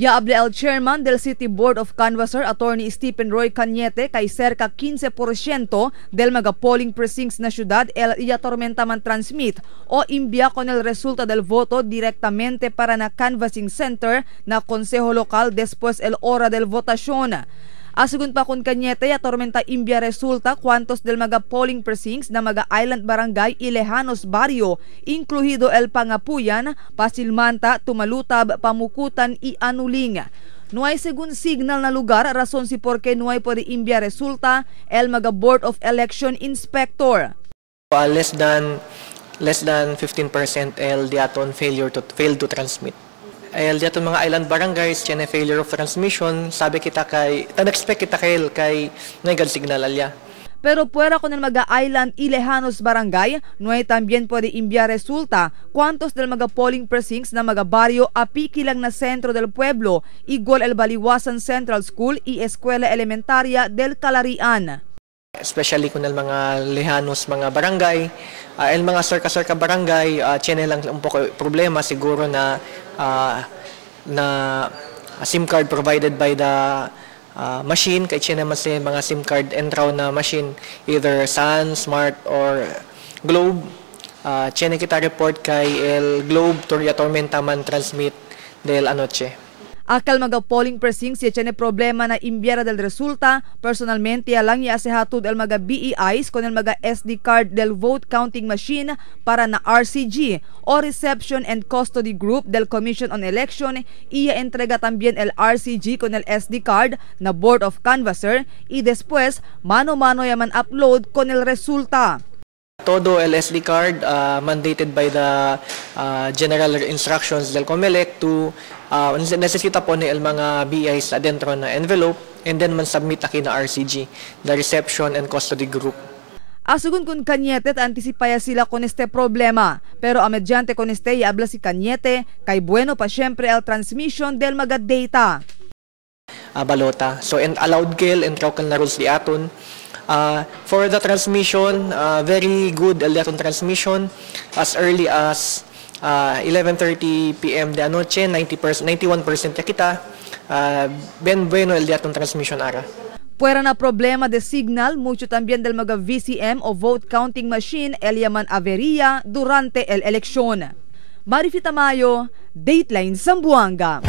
Ya hable el chairman del City Board of Canvasser, Attorney Stephen Roy Cañete, kay cerca 15% del mga polling precincts na syudad el iatormenta man transmit o imbya con el resulta del voto directamente para na canvassing center na konseho lokal después el hora del votación. Asugun pa kun Cañete, atormenta imbya resulta cuantos del mga polling precincts na mga island barangay Ilejanos Barrio, incluido el Pangapuyan, Pasilmanta, Tumalutab, Pamukutan y Anuling. No hay según signal na lugar, rason si porke no hay pwede imbya resulta el mga Board of Election Inspector. Less than 15% el diaton failed to transmit. El diaton mga island barangays tiene failure of transmission, sabi kita kay expect kita kay negad signal alya. Pero fuera con el mga island Ilejanos barangay, no hay también puede enviar resulta cuantos del mga polling precincts na mga barrio apiki lang na sentro del pueblo, igual el Baliwasan Central School y Escuela Elementaria del Calarian. Especially kung el mga lejanos mga barangay, el mga sarka barangay, tiene lang un poco problema siguro na SIM card provided by the machine, kay tiene mas mga SIM card entraw na machine, either Sun, Smart or Globe. Tiene kita report kay el Globe tormenta man transmit del anoche. Akal mga polling precincts ya tiene problema na imbiera del resulta, personalmente alang iasehatud el mga BEIs con el mga SD card del vote counting machine para na RCG o Reception and Custody Group del Commission on Election, iya entrega también el RCG con el SD card na Board of Canvasser y después mano-mano yaman upload con el resulta. Todo el SD card mandated by the general instructions del COMELEC to necesita po ni el mga BIs adentro na envelope and then man submit aki na RCG, the Reception and Custody Group. Asugun kun Cañete, antisipaya sila con este problema. Pero mediante con este habla si Cañete, kay bueno pa syempre el transmission del mga data. Balota. So and allowed kel and traukal na rules di aton. For the transmission, very good el diaton transmission as early as 11:30 PM de anoche, 91% ya kita. Ben bueno el diaton transmission ara. Fuera na problema de signal, mucho también del mga VCM o vote counting machine el yaman avería durante el eleksyon. Marifita Mayo, Dateline Zamboanga.